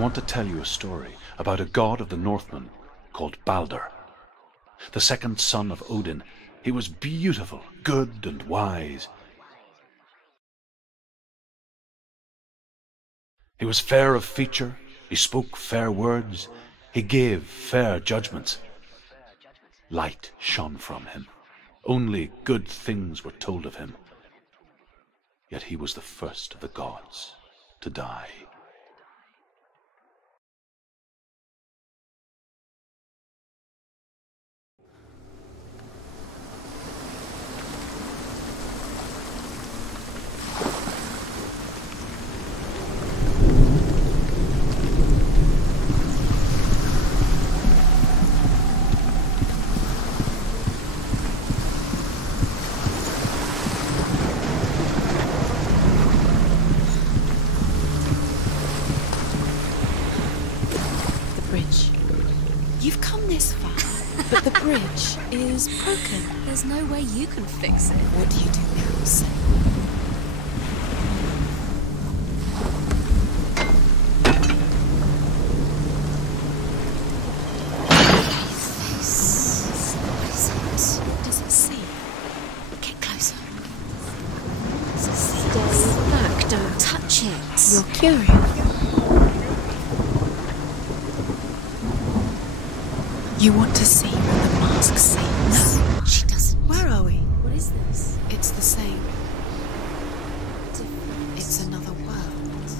want to tell you a story about a god of the Northmen called Balder. The second son of Odin, he was beautiful, good, and wise. He was fair of feature, he spoke fair words, he gave fair judgments. Light shone from him. Only good things were told of him. Yet he was the first of the gods to die. You've come this far, but the bridge is broken. There's no way you can fix it. What do you do now, Senua? What does it see? Get closer. Stay back, don't Touch it. You're curious. You want to see what the mask sees? No, she doesn't. Where are we? What is this? It's the same. Different. It's another world.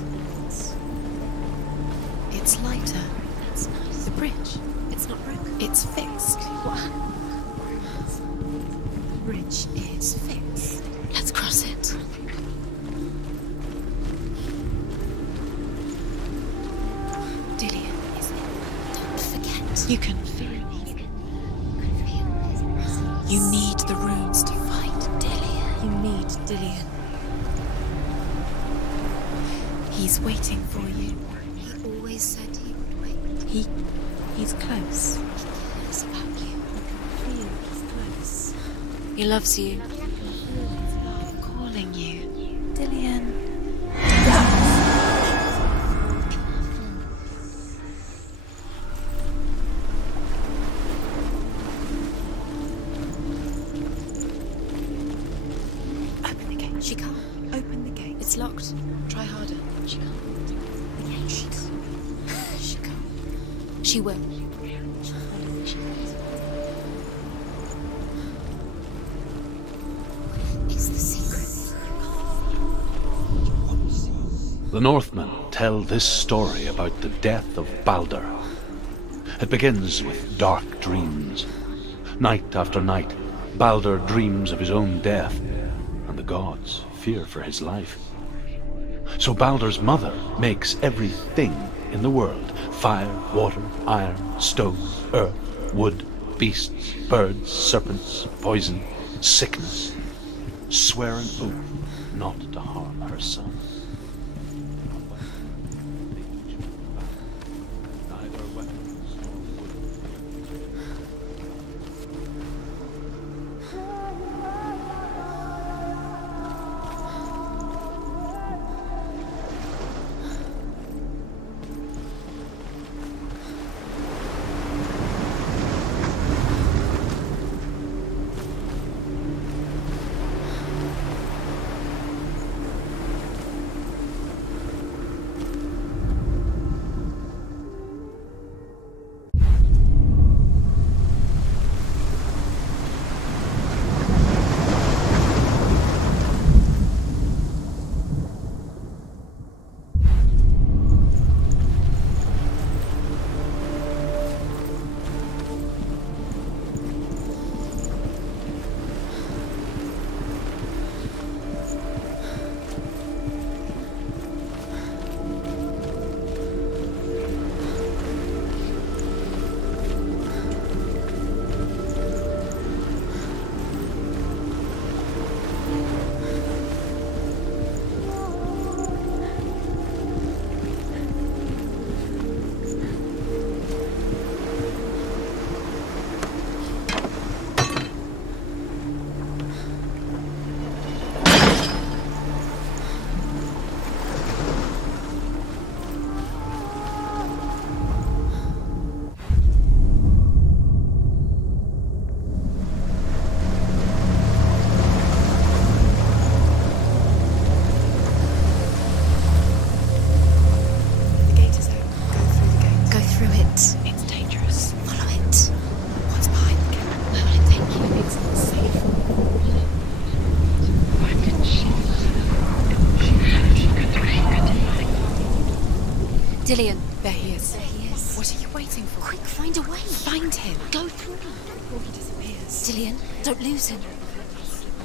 It's lighter. That's nice. The bridge. It's not broken. It's fixed. What? The bridge is fixed. Let's cross it. Dillian, Don't forget. you can feel it. You need the runes to fight. Dillian. You need Dillian. He's waiting for you. He always said he would wait. He's close. He cares about you. Feel he's close. He loves you. His love calling you. Dillian. Open the gate. She can't. Open the gate. It's locked. Try harder. She can't. The gate. She can't. She can't. She will. It's the secret. The Northmen tell this story about the death of Balder. It begins with dark dreams. Night after night, Balder dreams of his own death, and the gods fear for his life. So Balder's mother makes everything in the world: fire, water, iron, stone, earth, wood, beasts, birds, serpents, poison, sickness. Swear an oath not to harm her son. Neither weapons nor wood. Dillian, there he is. There he is. What are you waiting for? Quick, find a way. Find him. Go through. Before he disappears. Dillian, don't lose him.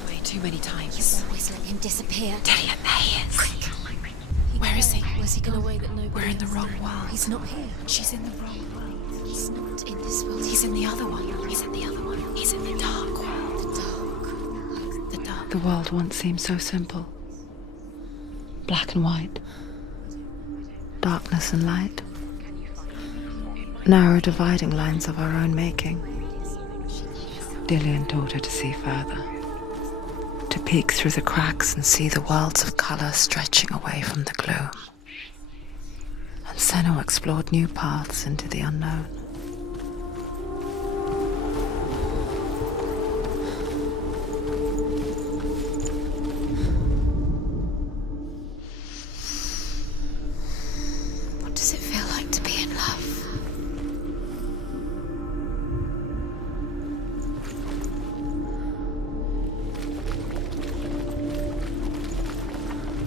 Away too many You times. always let him disappear. Dillian, there he is. Quick. Where is he? Where's he gone? Away that nobody We're in the else- wrong world. He's not here. She's in the wrong world. He's not in this world. He's in the other one. He's in the other one. He's in the dark world. the dark. The dark. The world once seemed so simple. Black and white. Darkness and light. Narrow dividing lines of our own making. Dillian taught her to see further. To peek through the cracks and see the worlds of colour stretching away from the gloom. And Senua explored new paths into the unknown. What does it feel like to be in love?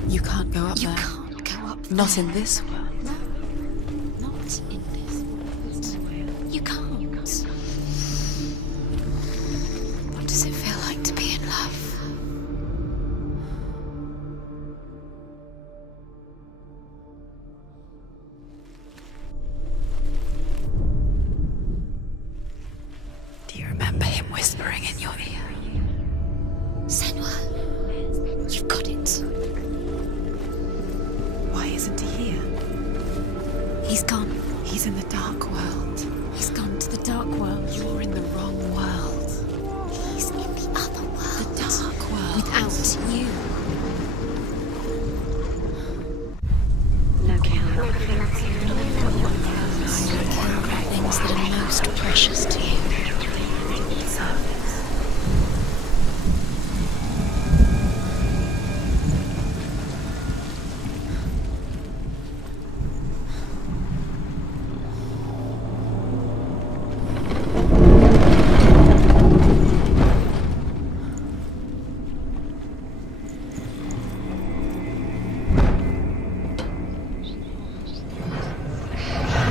You can't go up You there. can't go up Not there. in this world. No, not in this world. You can't. What does it feel like to be in love? Do you remember him whispering in your ear? Senua, you've got it. Why isn't he here? He's gone. He's in the dark world. He's gone to the dark world. You're in the wrong world. He's in the other world. The dark world. Without you. Things that are most precious to you.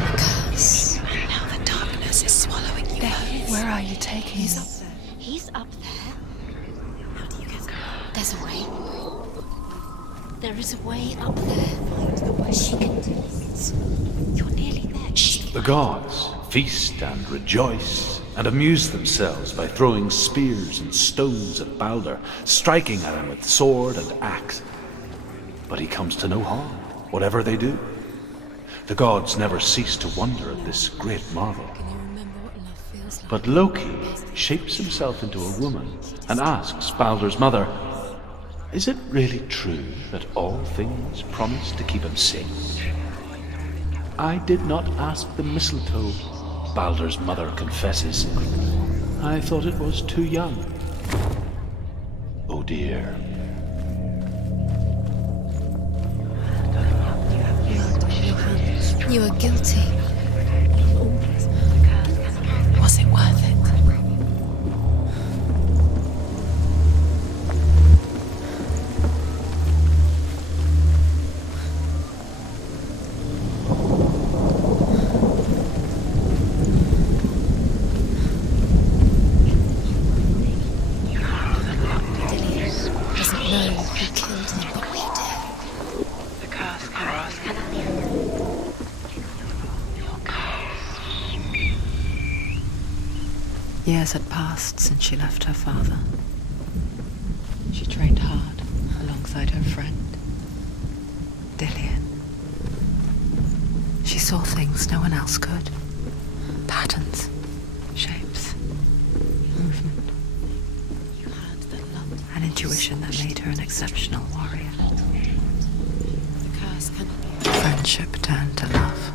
Now the darkness is swallowing you. Where are you taking He's him? up there. He's up there. How do you get up? There's a way. There is a way up there. Find the way. She can do it. You're nearly there. The gods feast and rejoice and amuse themselves by throwing spears and stones at Baldur, striking at him with sword and axe. But he comes to no harm, whatever they do. The gods never cease to wonder at this great marvel. Can you remember what love feels like? But Loki shapes himself into a woman and asks Baldur's mother, "Is it really true that all things promise to keep him safe?" "I did not ask the mistletoe," Baldur's mother confesses. "I thought it was too young." Oh dear. You are guilty. Was it worth it? Dillian doesn't know who killed him, but we do. The curse carries. Years had passed since she left her father. She trained hard alongside her friend, Dillian. She saw things no one else could. Patterns, shapes, movement, You had the love. an intuition that made her an exceptional warrior. The curse cannot be. Friendship turned to love.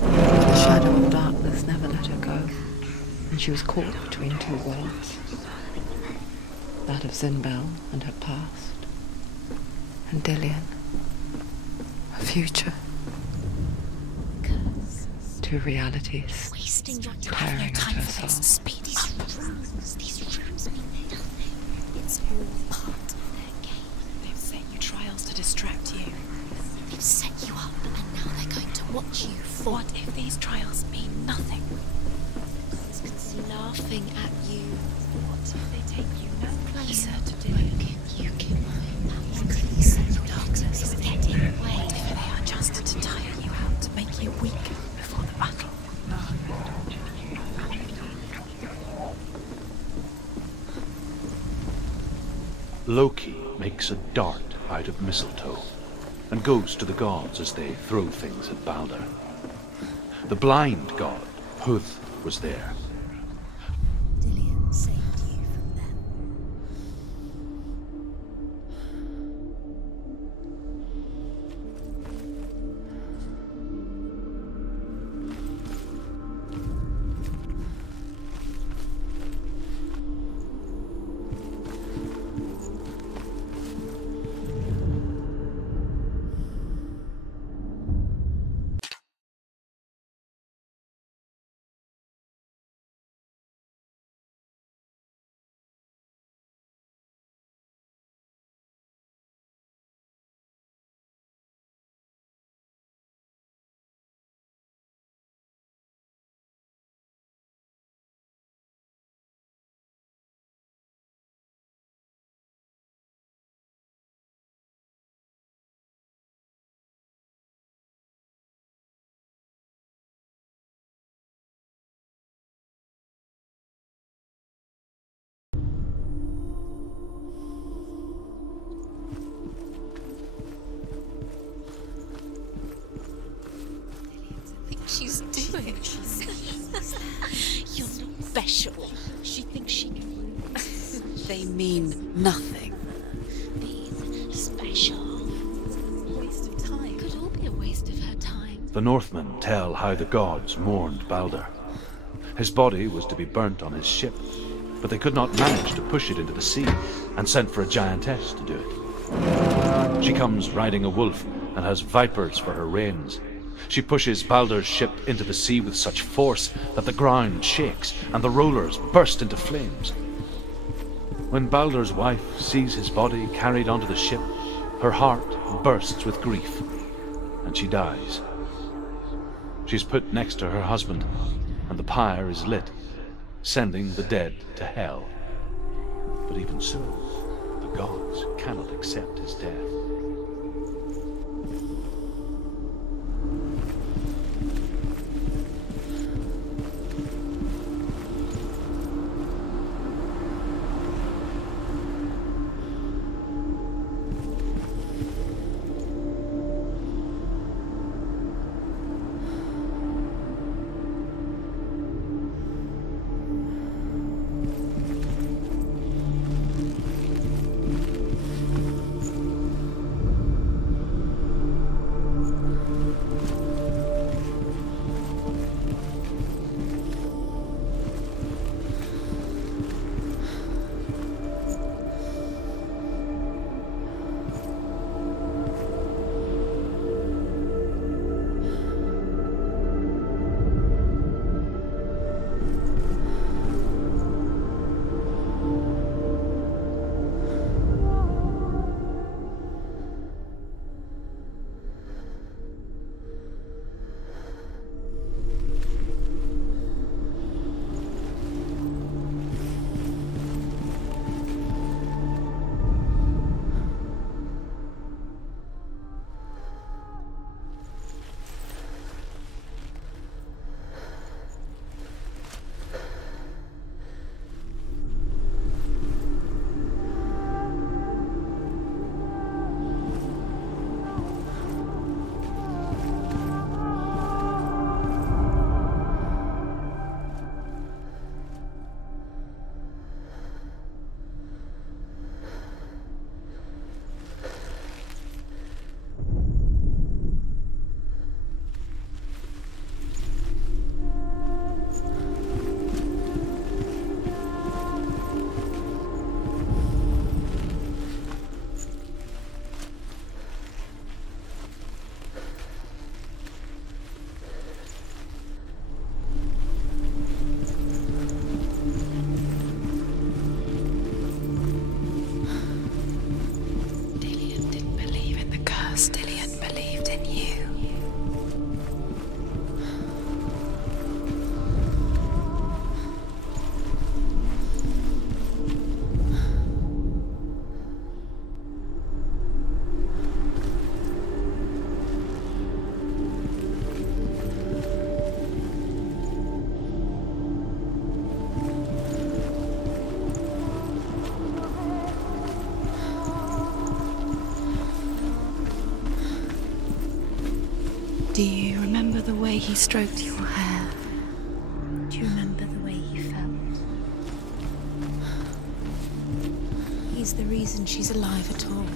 But the shadow of darkness never let her go, and she was caught between two worlds. That of Zinbel and her past, and Dillian, her future. Two realities Wasting your tearing time. at Time her for this. soul. Speed. These rooms mean nothing. It's all part of their game. They've set you trials to distract you. They've set you up awful. What if these trials mean nothing? Laughing at you. What if they take you no closer to doing you kill what if you said doctors is getting away? What if they are just to tire you out, to make you weak before the battle? Loki makes a dart out of mistletoe and goes to the gods as they throw things at Balder. The blind god, Huth, was there. Dillian saved you from them. She's doing. You're not special. She thinks she can. They mean nothing. Being special. Waste of time. Could all be a waste of her time. The Northmen tell how the gods mourned Balder. His body was to be burnt on his ship, but they could not manage to push it into the sea, and sent for a giantess to do it. She comes riding a wolf and has vipers for her reins. She pushes Balder's ship into the sea with such force that the ground shakes and the rollers burst into flames. When Balder's wife sees his body carried onto the ship, her heart bursts with grief, and she dies. She's put next to her husband, and the pyre is lit, sending the dead to hell. But even so, the gods cannot accept his death. way he stroked your hair? Do you remember the way he felt? He's the reason she's alive at all.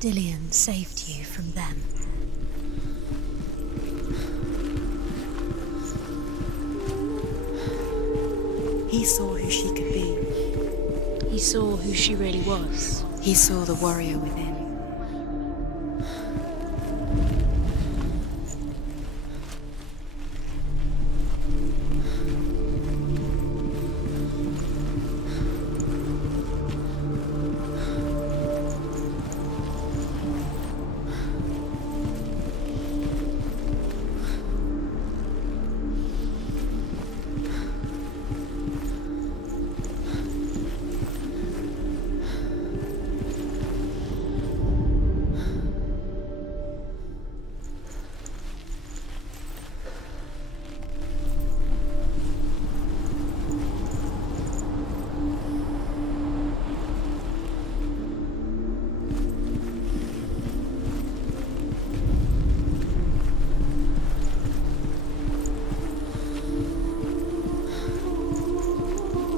Dillian saved you from them. He saw who she could be. He saw who she really was. He saw the warrior within.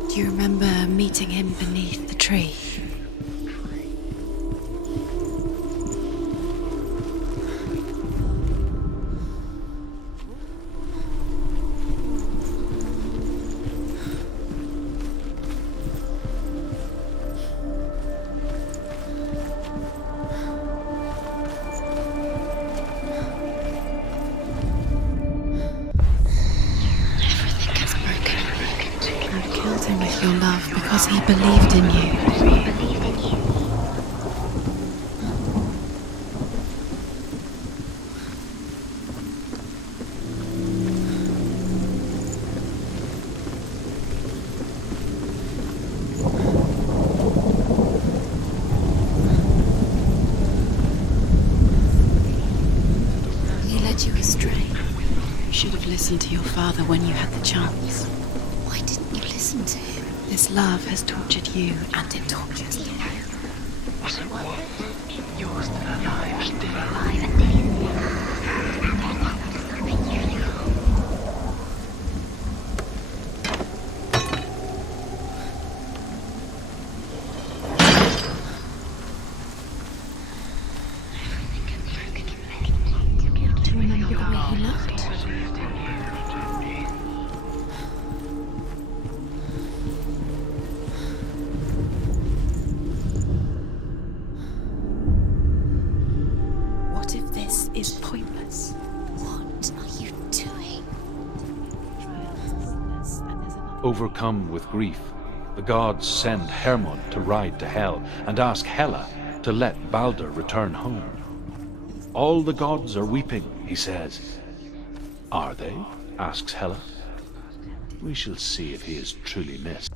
Do you remember meeting him beneath the tree? With your love because he believed in you. He led you astray. You should have listened to your father when you had the chance. Why didn't you listen to him? This love has tortured you, and it tortures you. Was it worth it? You're still alive, still alive. Do you remember the way he looked? Is pointless. What are you doing? Overcome with grief, the gods send Hermod to ride to Hell and ask Hela to let Baldur return home. All the gods are weeping, he says. Are they? Asks Hela. We shall see if he is truly missed.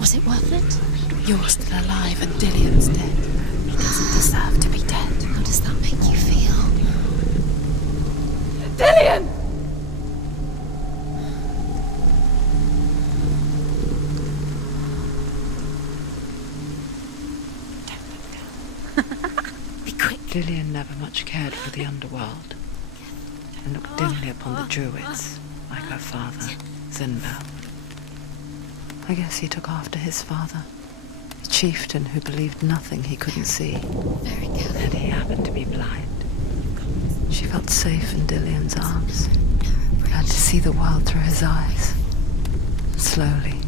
Was it worth it? You're still alive and Dillian's dead. He doesn't deserve to be dead. How does that make you feel? Dillian! Be quick. Dillian never much cared for the underworld. and looked dimly upon the druids, like her father, Zinbel. I guess he took after his father, a chieftain who believed nothing he couldn't see, and he happened to be blind. She felt safe in Dillion's arms, learned to see the world through his eyes. And slowly,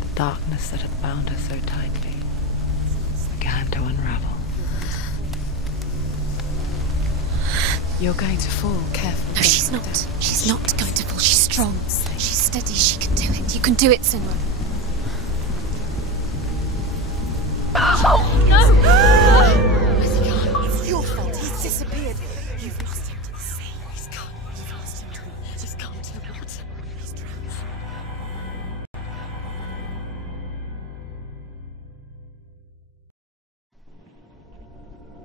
the darkness that had bound her so tightly began to unravel. You're going to fall, careful. No, she's not. She's not going to fall. She's strong. She's steady. She can do it. You can do it, Senua. Oh, no! It's your fault. He's disappeared. You've lost him to the sea. He's gone. You've lost him to him. He's gone to the water. He's drowned.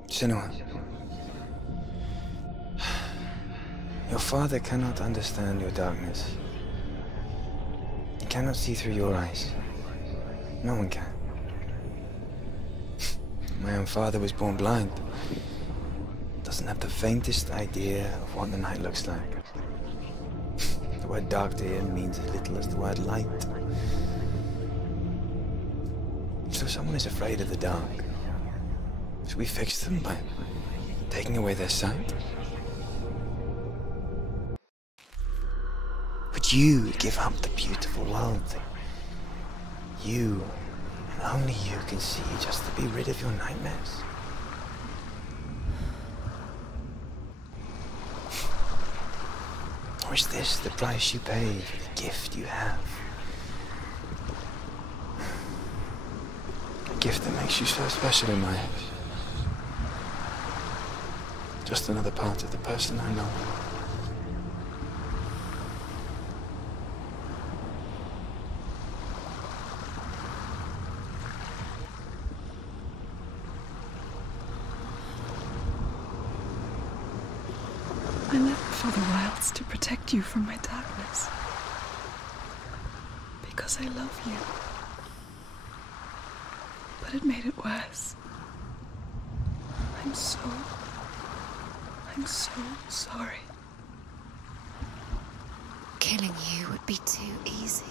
Senua. Your father cannot understand your darkness. He cannot see through your eyes. No one can. My own father was born blind. Doesn't have the faintest idea of what the night looks like. The word dark to him means as little as the word light. So someone is afraid of the dark. Should we fix them by taking away their sight? Would you give up the beautiful world that you, and only you, can see just to be rid of your nightmares? Or is this the price you pay for the gift you have? A gift that makes you so special in my eyes. Just another part of the person I know. I lived for the wilds to protect you from my darkness. Because I love you. But it made it worse. I'm so sorry. Killing you would be too easy.